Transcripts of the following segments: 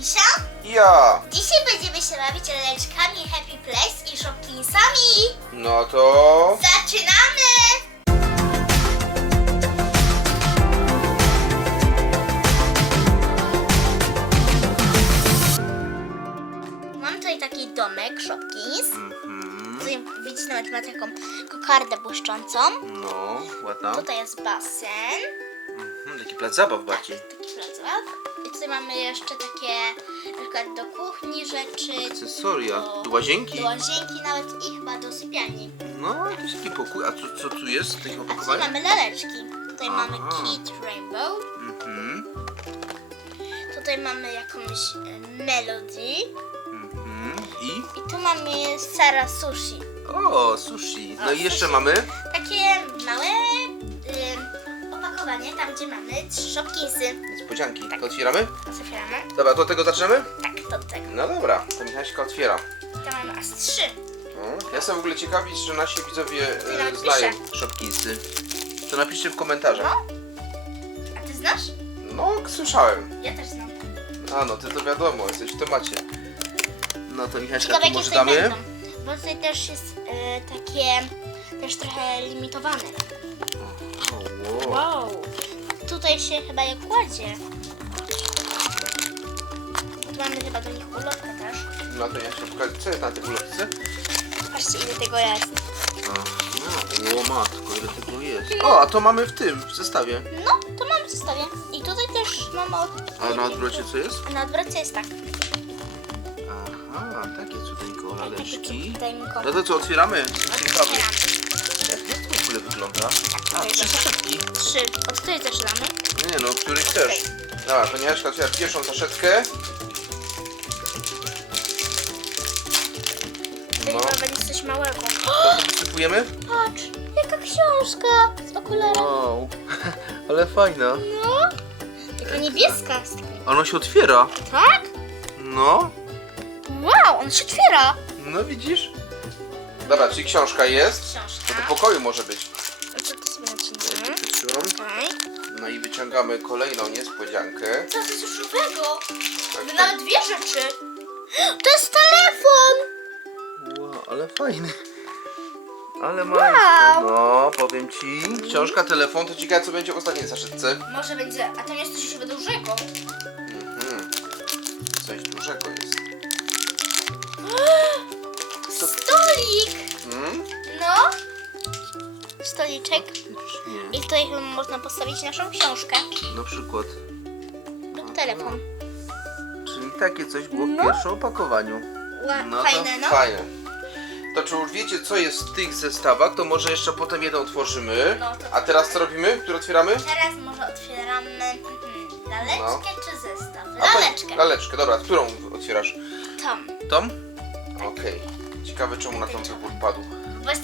Misia. Ja! Dzisiaj będziemy się bawić laleczkami Happy Place i Shopkinsami. No to... Zaczynamy! Mam tutaj taki domek Shopkins. Mhm. Tutaj widzicie nawet ma taką kokardę błyszczącą. No, ładna. Tutaj jest basen. Mhm, taki plac zabaw bardziej. I tutaj mamy jeszcze takie na przykład do kuchni rzeczy. Akcesoria. Do łazienki? Do łazienki nawet i chyba do sypialni. No, to jest taki pokój. A co, co tu jest w tych A tutaj opakowaniach? mamy laleczki. Tutaj Aha. mamy Kit Rainbow. Mhm. Tutaj mamy jakąś e, Melody. Mhm. I? I tu mamy Sara Sushi. O, sushi. No O, i jeszcze sushi. mamy... Takie małe opakowanie, tam gdzie mamy trzy Shopkinsy. Niespodzianki. To otwieramy? Otwieramy. Dobra, to od tego zaczynamy? Tak, to do tego. No dobra, to Michaśka otwiera. Tam mamy aż trzy. No. Ja jestem w ogóle ciekawi, czy nasi widzowie e, nawet znają. Shopkinsy. To napiszcie w komentarzach. No. A ty znasz? No, słyszałem. Ja też znam. A no, ty to wiadomo, jesteś w temacie. No to Michaśka, Ciekawe tu jakie może tutaj damy. będą. Bo tutaj też jest e, takie, też trochę limitowane. Wow. Tutaj się chyba je kładzie. Tu mamy chyba do nich ulotkę też. No to ja się pokażę, co jest na tej ulotce? Patrzcie ile tego jest. Aha, o matko, ile tego jest. O, a to mamy w tym, w zestawie. No, to mam w zestawie. I tutaj też mamy od... A na odwrocie co jest? A na odwrocie jest tak. Aha, takie cudeńko laleczki. Tutaj mi No to co, otwieramy? Otwieramy. To ogóle wygląda? A, trzy saszetki. Trzy. Od której zaczynamy? Nie no, któryś też. Dobra, to Michaśka otwiera pierwszą saszetkę. Tutaj No. chyba będzie coś małego. To to wysypujemy? Patrz, jaka książka z okularem. Wow, ale fajna. No. Jaka niebieska. z takim- Ono się otwiera. Tak? No, Wow, on się otwiera. no widzisz? Dobra, czyli książka jest. To Książka. do pokoju może być. No to to sobie nacinamy. No i wyciągamy kolejną niespodziankę. Co to jest różowego? Tak, tak. nawet dwie rzeczy. To jest telefon. Wow, ale fajny. Ale Wow. majster. No, powiem ci. Książka, telefon, to ciekawe co będzie w ostatniej zaszczytce. Może będzie, a tam jest coś chyba dużego. Mhm. Coś dużego jest. Co- Stolik. Hmm? No. Stoliczek. Faktycznie. I tutaj chyba można postawić naszą książkę Na przykład. lub telefon. Czyli takie coś było w No. pierwszym opakowaniu. Ła, No fajne, to no. fajne. To czy już wiecie co jest w tych zestawach, to może jeszcze potem jeden otworzymy. No, to A teraz co robimy? Który otwieramy? Teraz może otwieramy mhm, laleczkę No. czy zestaw? A to- Laleczkę. Laleczkę, dobra. Którą otwierasz? Tam. Tą? Okej. Ciekawe czemu na tą wybór padł. Bo jest.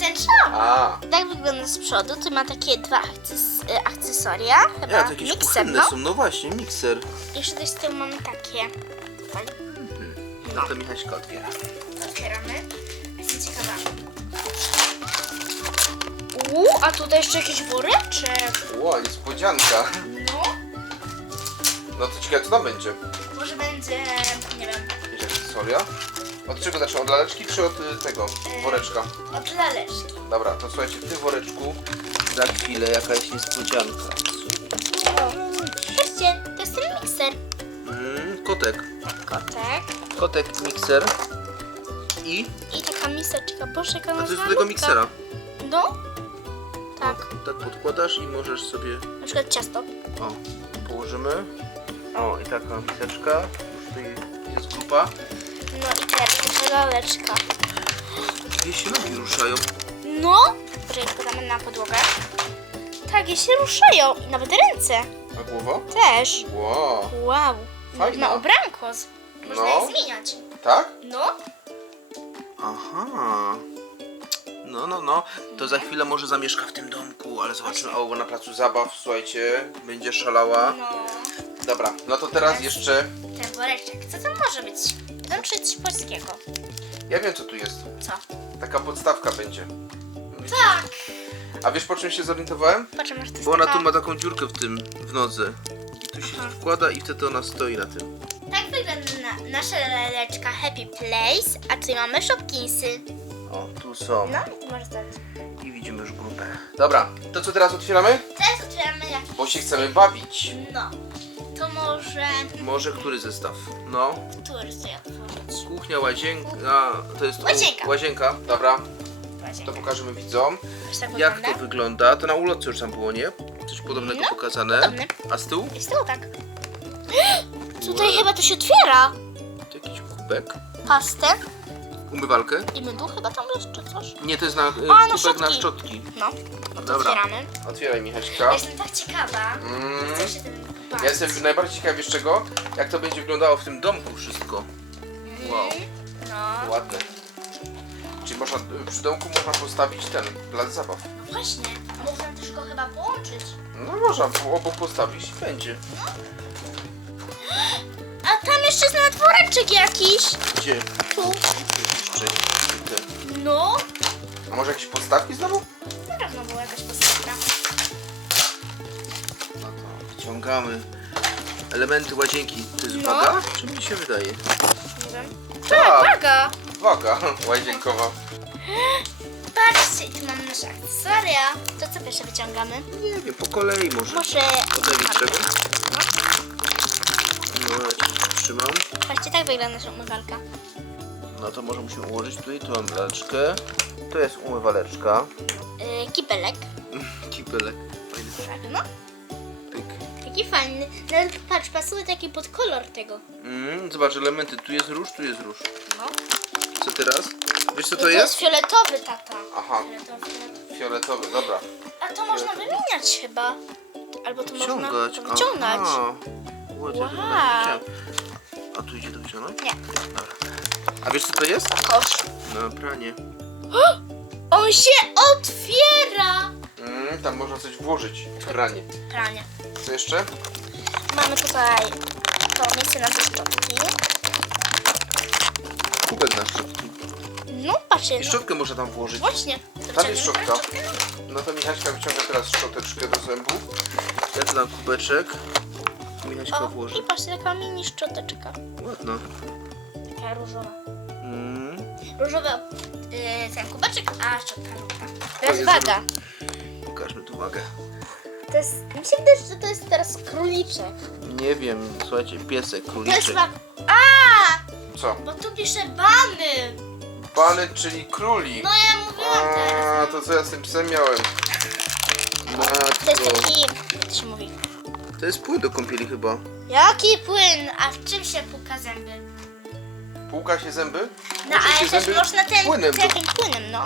A, Tak wygląda z przodu. Tu ma takie dwa akces- e, akcesoria. Chyba ja, to jakieś mikser, kuchenne no. są. No właśnie, mikser. Jeszcze też z tyłu mamy takie. Tutaj. No to Michaśka otwiera. Otwieramy. Jestem ciekawa. Uuu, a tutaj jeszcze jakiś woreczek. Ło, niespodzianka. No. No to ciekawe co tam będzie. Może będzie, nie wiem, Jakieś akcesoria. Od czego zaczną? Od laleczki czy od y, tego E. woreczka? od laleczki. Dobra, to słuchajcie, w tym woreczku za chwilę jakaś niespodzianka. Patrzcie, to jest ten mikser. Mm, kotek. Kotek. Kotek, mikser. I? I taka miseczka. Boże, jaka A to jest do tego malutka. miksera. No. Tak. Tak podkładasz i możesz sobie... Na przykład ciasto. O, położymy. O, i taka miseczka. Już tutaj jest grupa. No i teraz taka laleczka. Dwie się nogi ruszają. No. Poczekaj, podamy na podłogę. Tak, je się ruszają. I nawet ręce. A głowa? Też. Wow. Wow. Fajna. Na obranko. z- Można No. je zmieniać. Tak? No. Aha. No, no, no. To za chwilę może zamieszka w tym domku, ale zobaczymy. O, na placu zabaw, słuchajcie, będzie szalała. No. Dobra, no to teraz jeszcze... Ten woreczek. Co to może być? Dam coś polskiego. Ja wiem, co tu jest. Co? Taka podstawka będzie. Tak. A wiesz, po czym się zorientowałem? Patrzę, że to jest Bo ona taka... tu ma taką dziurkę w tym, w nodze. I tu się wkłada i wtedy ona stoi na tym. Tak wygląda na, nasza laleczka Happy Place, a tutaj mamy Shopkinsy. O, tu są. No masz zdać. I widzimy już grupę. Dobra, to co teraz otwieramy? Teraz otwieramy jak... Bo się chcemy bawić. No. To może... Może który zestaw? No. Który sobie otworzyć? Kuchnia, łazienka. To jest. Łazienka. Łazienka, dobra. To pokażemy widzom. Wiesz, tak Jak wygląda? to wygląda? To na ulotce już tam było, nie? Coś podobnego No, pokazane. podobne. A z tyłu? Jest to tak. Tutaj chyba to się otwiera. To jakiś kubek. Pastę Umywalkę? i mydło chyba tam jeszcze coś. Nie, to jest na, y, A, na kubek na szczotki. szczotki. No, no to Dobra. otwieramy. Otwieraj, Michaśka. Jestem tak ciekawa. Mm. Chcę się tym bawić. Ja jestem najbardziej ciekaw wiesz czego? Jak to będzie wyglądało w tym domku wszystko. Wow, No. ładne. Czyli można, przy domku można postawić ten plac zabaw. no właśnie, a można też go chyba połączyć. No można po- obok postawić i będzie. A tam jeszcze jest nawet woreczek jakiś. Gdzie? Tu. Przejście. No. A może jakieś podstawki znowu? Na pewno była jakaś postawka. To wciągamy. Elementy łazienki. To jest No. waga? Czy mi się wydaje? Nie wiem. Tak, Waga. waga łazienkowa. Patrzcie, tu mamy nasze akcesoria. To co pierwsze wyciągamy? Nie wiem, po kolei może. Może... Od największego. No, ja ci trzymam. Patrzcie, tak wygląda nasza umywalka. No to może musimy ułożyć tutaj tą laleczkę. To jest umywaleczka. Yy, kibelek. Kibelek. Fajny. Tak, no. Pyk. Jaki fajny. Nawet patrz, pasuje taki pod kolor tego. Mm, zobacz, elementy. Tu jest róż, tu jest róż. No. Co teraz? Wiesz co I to jest? fioletowy, tata. Aha, Fioletowy. fioletowy, dobra. A to można wymieniać chyba. Albo to Wyciągać. można wyciągnąć. Aha. Ło, to ja tego Wow. nawet nie widziałem. A tu idzie to wyciągnąć? Nie. Dobra. A wiesz co to jest? Kosz. Na pranie. On się otwiera! Mm, tam można coś włożyć. Pranie. Pranie. Co jeszcze? Mamy tutaj to miejsce na szczotki. Kubek na szczotki. No, patrzcie. I No, szczotkę można tam włożyć. właśnie. Tam jest szczotka. No to Michaśka wyciąga teraz szczoteczkę do zębów. Ja tu dam kubeczek. Michaśka O, włoży. i patrzcie, taka mini szczoteczka. Ładno. Taka różowa. Mm. Różowy ten kubeczek, a szczotka. To jest waga. Pokażmy tu wagę. To jest, mi się wydaje, że to jest teraz króliczek. Nie wiem, słuchajcie, piesek, To jest króliczek. A, Co? bo tu pisze bany. Bany, czyli królik. No ja mówiłam teraz. A, to co ja z tym psem miałem? To jest Matko. taki, jak to się mówi? To jest płyn do kąpieli chyba. Jaki płyn? A w czym się puka zęby? Płuka się zęby? No Może się ale też zęby można ten, płynem do- takim płynem, no.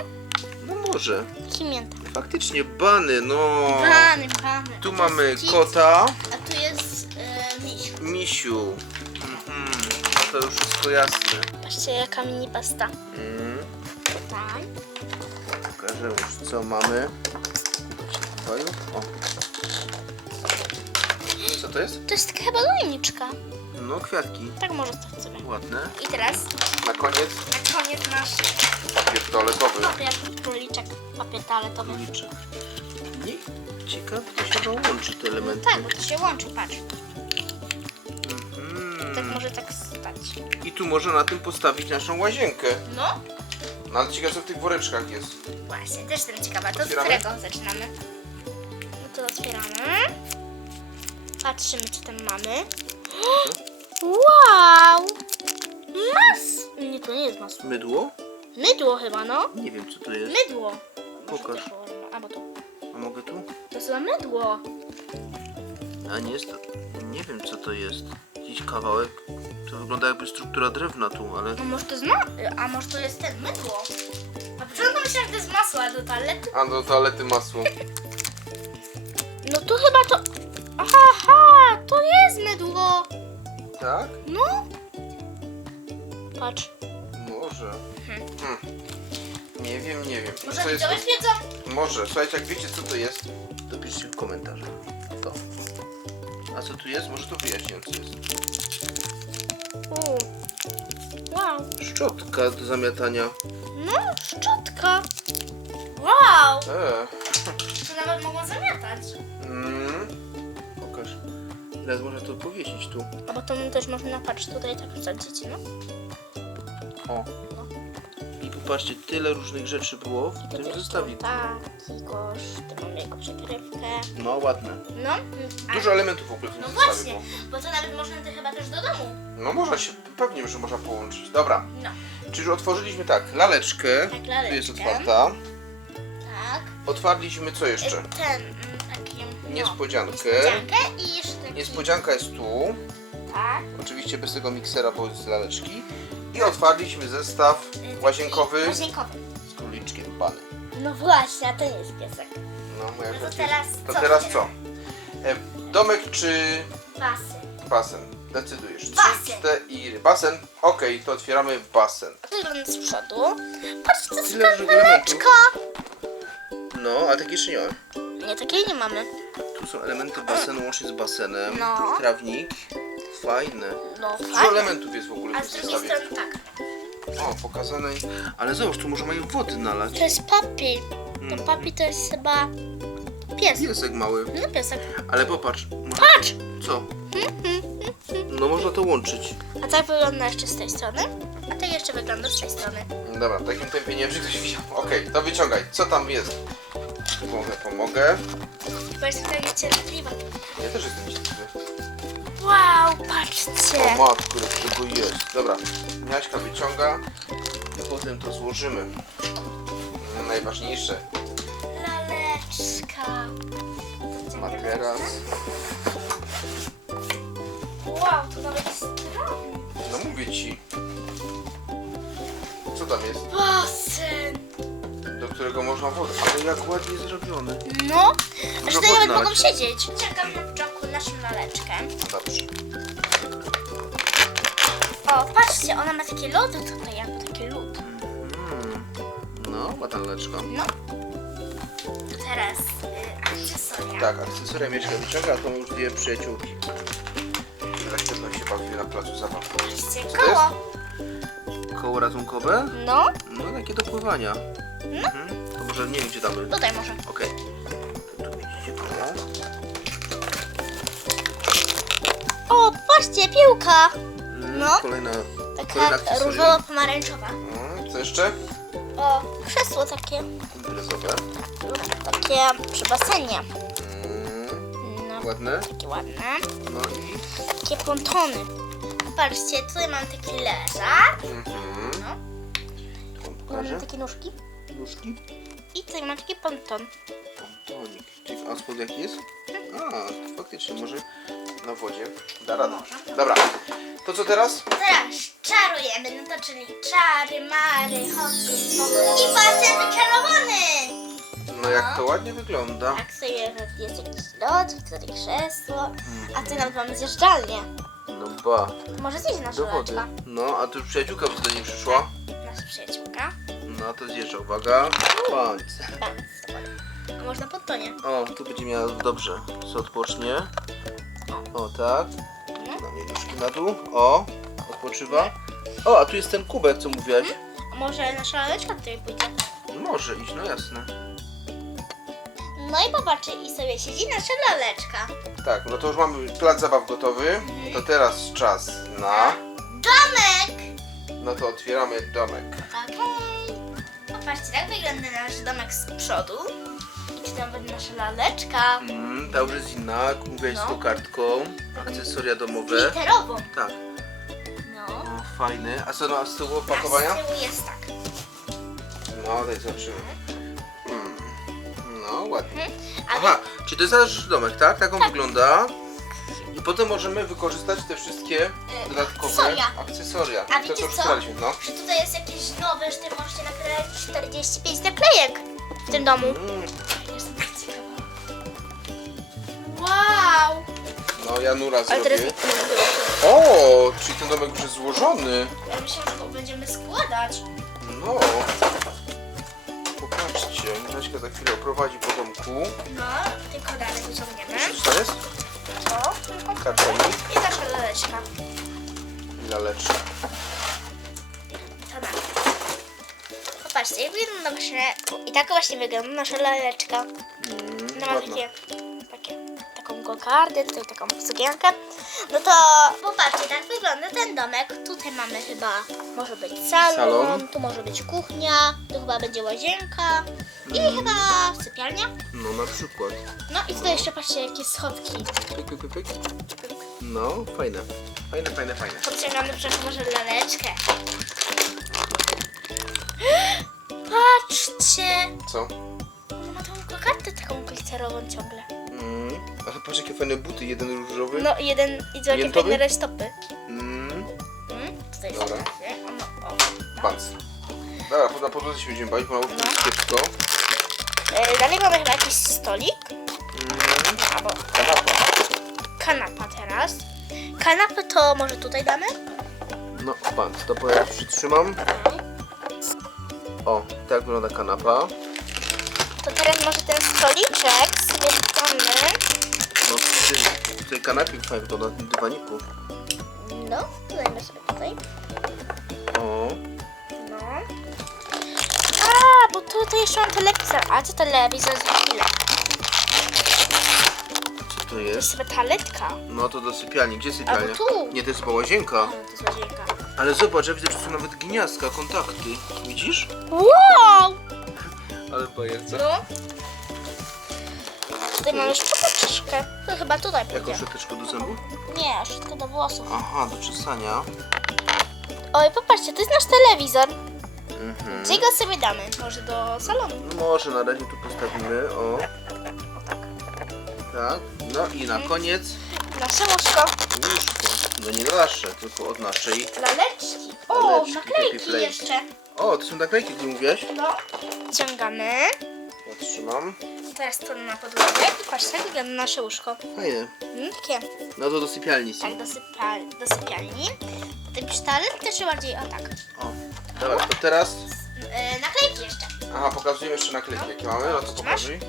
No może. Kimięta. Faktycznie, bany, no. Bany, bany. Tu mamy kit, kota, A tu jest miś. misiu. Mhm. No to już wszystko jasne. Patrzcie jaka mini pasta. Mm. Tak. Pokażę już co mamy. O. Co to jest? To jest taka chyba dojniczka. No kwiatki. Tak może stać sobie. Ładne. I teraz Na koniec na koniec nasz papier toaletowy. papier, króliczek, papier toaletowy. Króliczek. Nie? Ciekawe, to się chyba łączy te elementy. Tak, bo to się łączy, patrz. Mhm. Tak może tak stać. I tu można na tym postawić naszą łazienkę. No, No ale ciekawe co w tych woreczkach jest. właśnie, też jestem ciekawa. To z Otwieramy? którego zaczynamy? No to otwieramy. Patrzymy, co tam mamy. Wow! Mas! Nie, to nie jest masło. Mydło? Mydło chyba, no. Nie wiem co to jest. Mydło. Może Pokaż. to. Albo to. A mogę tu? To jest chyba mydło. A nie jest to... Nie wiem co to jest. Jakiś kawałek. To wygląda jakby struktura drewna tu, ale... No może to jest ma... A może to jest ten mydło? Na początku myślałam, że to jest masło, ale do toalety. A do toalety masło. No to chyba to... Aha, aha, to jest mydło. Tak? No. Patrz. Może. Hmm. Hmm. Nie wiem, nie wiem. Może Co jest wiedzą? to? Może. Słuchajcie, jak wiecie co to jest, to piszcie w komentarzach. To. A co tu jest? Może to wyjaśnię co jest. U. Wow. Szczotka do zamiatania. No, szczotka. Wow. Eee. To nawet mogą zamiatać. Mm. Pokaż. Teraz można to powiesić tu. A bo to też można, patrz, tutaj tak wsadzić, no. O. I popatrzcie, tyle różnych rzeczy było w tym zestawie. Taki kosz, tu mamy jego przekrywkę. No, ładne. No. a- Dużo elementów w ogóle w tym No zestawie właśnie, było. bo to nawet można to chyba też do domu. No można się, pewnie, że można połączyć. Dobra, No. czyli otworzyliśmy tak, laleczkę. Tak, Tu jest laleczkę. otwarta. Tak. Otwarliśmy co jeszcze? Ten, mm, taki... no, Niespodziankę. Niespodziankę i jeszcze taki... Niespodzianka jest tu. Tak. Oczywiście bez tego miksera, bo z laleczki. I otwarliśmy zestaw łazienkowy Łazienkowy. z króliczkiem panem. No właśnie, a to nie jest piesek. No, moja No to teraz To co teraz co? E, domek czy Basy. basen? Decydujesz. Basen. Trzy, cztery. Basen? Okej, to otwieramy basen. To wygląda z przodu. Patrzcie, to jest Tyle elementów. No, ale takie jeszcze nie ma. Nie, takiej nie mamy. Tu są elementy basenu łącznie z basenem. No. Trawnik. Fajne. No Dużo fajnie. elementów jest w ogóle A w z drugiej zestawie. strony tak. O, pokazane. Ale zobacz, tu może mają wody nalać. To jest papi. To Mm. papi to jest chyba pies. Piesek mały. No piesek. Ale popatrz. Może... Patrz! Co? No można to łączyć. A tak wygląda jeszcze z tej strony. A tak jeszcze wygląda z tej strony. Dobra, w takim tempie nie wiem, czy ktoś widział. Okej, to wyciągaj. Co tam jest? Pomogę, pomogę. Bo jest taka cierpliwa. Ja też jestem ciekawy. Wow, O patrzcie. matku, jak tego jest. Dobra, Miaśka wyciąga i potem to złożymy. Najważniejsze. Laleczka. Materac. Wow, to nawet jest trawnik. No mówię ci. Co tam jest? Basen. Do którego można wodę. Ale jak ładnie zrobiony. No, a że tutaj nawet mogą siedzieć. Czekam na naszą laleczkę. Dobrze. O, patrzcie, ona ma takie lody tutaj, jakby taki lód. Mm. No, ładna leczka. No. Teraz y, akcesoria. Tak, akcesoria Mieszka wyciąga, a to już dwie przyjaciółki. Teraz pewno się bawiły na placu zabaw. Patrzcie, to koło. Koło ratunkowe? No, No, takie do pływania. Mhm. To może nie wiem, gdzie damy. tutaj może. Okej. Patrzcie, piłka. No. Kolejna, Taka akcesoria. różowo-pomarańczowa. Mm, Co jeszcze? O, krzesło takie. Imprezowe. Takie przy basenie. Mm, No, ładne. takie ładne. No i... Takie pontony. Patrzcie, tutaj mam taki leżak. Mhm. No. Tu wam Tu pokażę. mam takie nóżki. Nóżki. I tutaj mam taki ponton. Pontonik. Czyli a spod jaki jest? A, faktycznie, może na wodzie. Da radę. Dobra. To co teraz? Teraz czarujemy, no to czyli czary, mary, hokus, pokus i basen wyczarowany! No jak to ładnie wygląda. Tak sobie jest jakiś lodzik, tutaj krzesło, a tu nawet mamy zjeżdżalnię. No ba. Może zjeść nasza Do wody. No, a tu już przyjaciółka do niej przyszła. Nasza przyjaciółka. No to zjeżdża, uwaga. Bądź. A można pontonie. O, tu będzie miała dobrze. Co odpocznie. O, tak. Na nóżki na dół. O, odpoczywa. O, a tu jest ten kubek, co mówiłaś. A może nasza laleczka tutaj pójdzie? Może iść, no jasne. No i popatrzcie, i sobie siedzi nasza laleczka. Tak, no to już mamy plac zabaw gotowy. To teraz czas na... Domek! No to otwieramy domek. Okej. Popatrzcie, tak wygląda nasz domek z przodu. Czy tam będzie nasza laleczka? Mm, ta już jest inna, jak mówiłaś z No. kokardką. Akcesoria domowe. Glitterową. Tak. No. O, fajny. A co no, z tyłu A opakowania? z tyłu jest tak. No, daj zobaczymy. Mm. No, ładnie. Mhm. A Aha, czyli to jest nasz domek, tak? Tak on wygląda. I potem możemy wykorzystać te wszystkie dodatkowe akcesoria. akcesoria. A to, wiecie co przeczytaliśmy, no. że tutaj jest jakieś nowe, że ty możecie nakleić 45 naklejek w tym domu. Wow! No, ja nura Ale zrobię. teraz O, czyli ten domek już jest złożony. ja myślę, że to będziemy składać. No. Popatrzcie, Michaśka za chwilę oprowadzi po domku. No, tylko dalej wyciągniemy. Co to jest? To, tylko Kartonik i nasza laleczka. i laleczka. Popatrzcie, jak wygląda nasza... I tak właśnie wygląda nasza laleczka. Mm, No ma ładna. takie, takie, taką kokardę, tutaj taką sukienkę. No to popatrzcie, tak wygląda ten domek. Tutaj mamy chyba, może być salon, Salon. tu może być kuchnia, tu chyba będzie łazienka i chyba sypialnia. No na przykład. No i tutaj jeszcze patrzcie, jakie schodki. Pyk, pyk, pyk, pyk. No, fajne. Fajne, fajne, fajne. Podciągamy przecież może laleczkę. Patrzcie! Co? Ona ma tą kokardę taką glicerową ciągle. Mm. Ale patrz jakie fajne buty, jeden różowy. No jeden i jakie Miętowy? fajne rajstopy. Mm. Mm, tutaj Dobra. są takie. O, o. Bans. Dobra, po- na podłodze się będziemy bawić, bo na No. kiepsko. E, dalej mamy chyba jakiś stolik. Mm. Albo Kanapa. kanapa teraz. Kanapę to może tutaj damy? No, bans. To po ja przytrzymam. O, tak wygląda kanapa. To teraz może ten stoliczek sobie damy. No, w tym, w tej kanapie fajnie wygląda na tym dywaniku. No, dajmy sobie tutaj. O, No. A, bo tutaj jeszcze mam telewizor. A co telewizor za chwilę? co to To jest? jest chyba taletka. No to do sypialni. Gdzie sypialnia? Tu. Nie, to jest chyba łazienka. No, to jest łazienka. Ale zobacz, ja widzę, że są nawet gniazdka, kontakty. Widzisz? Wow! Ale bajerca. No. Tutaj mamy szczoteczkę. To chyba tutaj Jaką pójdzie. szczoteczkę do zębów? Nie, szczotka do włosów. Aha, do czesania. Oj, popatrzcie, to jest nasz telewizor. Mhm. Gdzie go sobie damy? Może do salonu. No może na razie tu postawimy, o. O tak. Tak. No i na koniec Nasze łóżko. łóżko. No nie nasze, tylko od naszej. Laleczki. O, Laleczki, naklejki jeszcze. O, to są naklejki, ty mówiłaś? No. Ciągamy. Ja trzymam. Teraz to na podłogę. I patrzcie, tak wygląda nasze łóżko. Fajne. Mm, takie. No to do sypialni Tak, do, sypia- do sypialni. Potem sztalet też bardziej o tak. O. Dobra, to teraz... Yy, naklejki jeszcze. Aha, pokazujemy jeszcze naklejki, jakie mamy. No to pokazuj.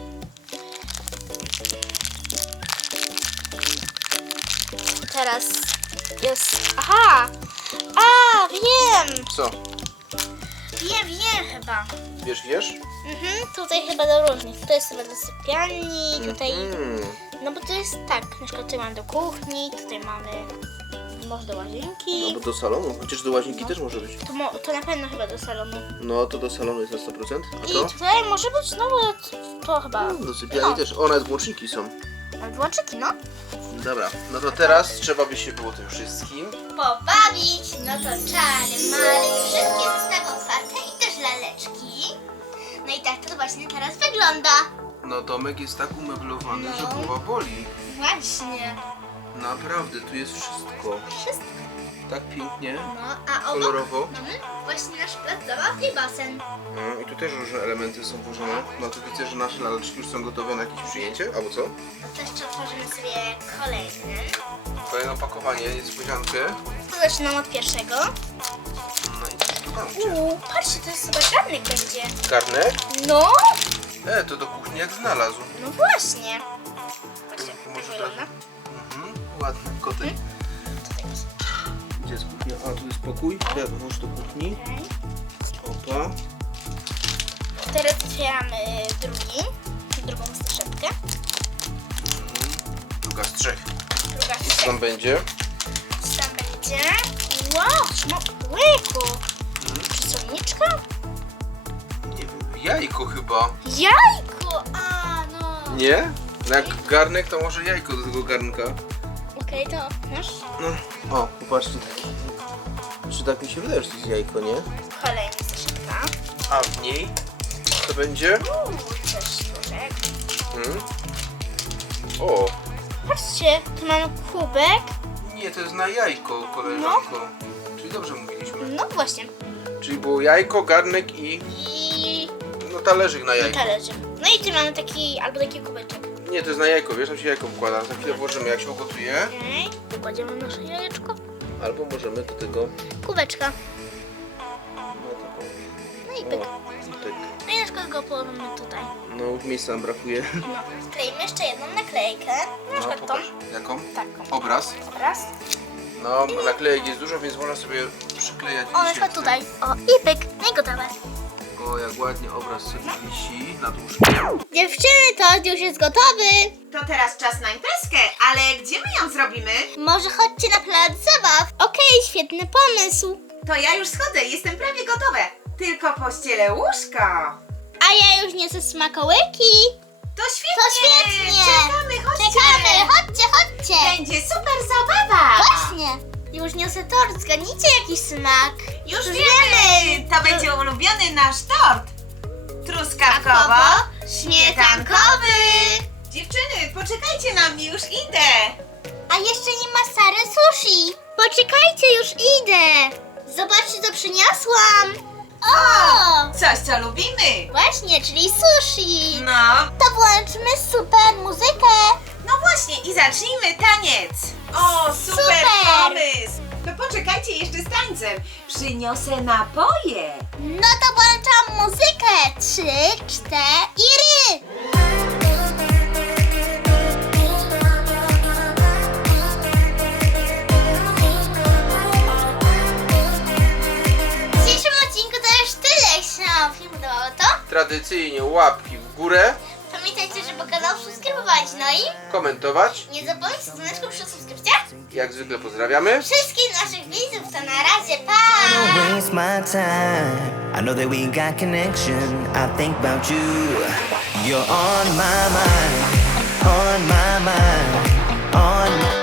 Teraz jest... Aha! A, wiem! Co? Wiem, wiem chyba. Wiesz, wiesz? Mhm, tutaj chyba do różnych. To jest chyba do sypialni, tutaj... Mm. No bo to jest tak, na przykład tutaj mamy do kuchni, tutaj mamy może do łazienki. No bo do salonu. Chociaż do łazienki też może być. To, mo, to na pewno chyba do salonu. No to do salonu jest na 100%. A I to? tutaj może być nawet to chyba. No, do sypialni No. też. O, nawet włączniki są. Ale włączyki, no. Dobra, no to teraz trzeba by się było tym wszystkim. Pobawić, no to czary, mary, wszystkie zestawy otwarte i też laleczki. No i tak to właśnie teraz wygląda. No domek jest tak umeblowany, No. że głowa boli. Właśnie. Naprawdę, tu jest wszystko. Wszystko. Tak pięknie, No, a obok kolorowo. mamy właśnie nasz plac zabaw i basen. No i tu też różne elementy są włożone. No tu widzę, że nasze laleczki już są gotowe na jakieś przyjęcie, albo co? No to jeszcze otworzymy sobie kolejny. Kolejne opakowanie, niespodziankę. To zaczynam od pierwszego. No i co tu tam gdzie? Uuu, patrzcie, to jest chyba garnek będzie. Garnek? No, E, to do kuchni jak znalazł. no właśnie. Patrzcie, To tak może wygląda. Mhm, ładny kotek. Gdzie jest kuchnia? A, tu jest pokój. Ja włóż do kuchni. Opa. Teraz otwieramy drugi, drugą strzepkę. Mhm. Druga z trzech. Druga Co strzepka. tam będzie? Co tam będzie? Wow, no łyku. Mhm. Czy słoniczka? Nie wiem, jajko chyba. Jajko! A, no. Nie? No jak garnek, to może jajko do tego garnka. Okej, to masz No. O, popatrzcie. Czy tak mi się wydaje, że to jest jajko, nie? kolejna strzepka. A w niej to będzie? Uuu, coś sztuczek. Hmm? O, Patrzcie, tu mamy kubek. nie, to jest na jajko, koleżanko. Czyli dobrze mówiliśmy. No właśnie. Czyli było jajko, garnek i I no talerzyk na jajko. talerzyk. No i tu mamy taki, albo taki kubeczek. Nie, to jest na jajko, wiesz, tam się jajko wkłada. Za chwilę włożymy, jak się ugotuje. Okej. Kładziemy nasze jajeczko. Albo możemy do tego Kubeczka. no taką... No i pyk. O, pyk. No i na przykład go położymy tutaj. No, już miejsca nam brakuje. No. Wklejmy jeszcze jedną naklejkę. Na No, przykład tą. pokaż. Jaką? Taką. Obraz. Raz. No, naklejek jest dużo, więc można sobie przyklejać O, na przykład tutaj. O, i pyk. No i gotowe. O, jak ładnie obraz sobie wisi nad łóżkiem. Dziewczyny, tort już jest gotowy. To teraz czas na imprezkę, ale gdzie my ją zrobimy? Może chodźcie na plac zabaw. Okej, świetny pomysł. To ja już schodzę, jestem prawie gotowe. Tylko pościelę łóżko. A ja już niosę smakołyki. To świetnie! To świetnie. Czekamy, chodźcie! Czekamy, chodźcie, chodźcie. Będzie super zabawa! Właśnie. Już niosę tort, zgadnijcie jakiś smak. Już wiemy! Nasz tort. Truskawkowo-śmietankowy. Dziewczyny, poczekajcie na mnie, już idę. A jeszcze nie ma stare sushi. Poczekajcie, już idę. Zobaczcie, co przyniosłam. O! Coś, co lubimy. Właśnie, czyli sushi. No, To włączmy super muzykę. no właśnie i zacznijmy taniec. O, super, Super. pomysł. To poczekajcie jeszcze z tańcem. Przyniosę napoje. No to włączam muzykę. Trzy, cztery. W dzisiejszym odcinku to już tyle. Wam film podobało to, Tradycyjnie łapki w górę, pamiętajcie, żeby kanał subskrybować. No i komentować. nie zapomnijcie dzwoneczku przy subskrypcjach. Jak zwykle pozdrawiamy. Wszystkich naszych widzów to na razie. Pa! Don't waste my time. I know that we got connection. I think about you. You're on my mind, on my mind, on my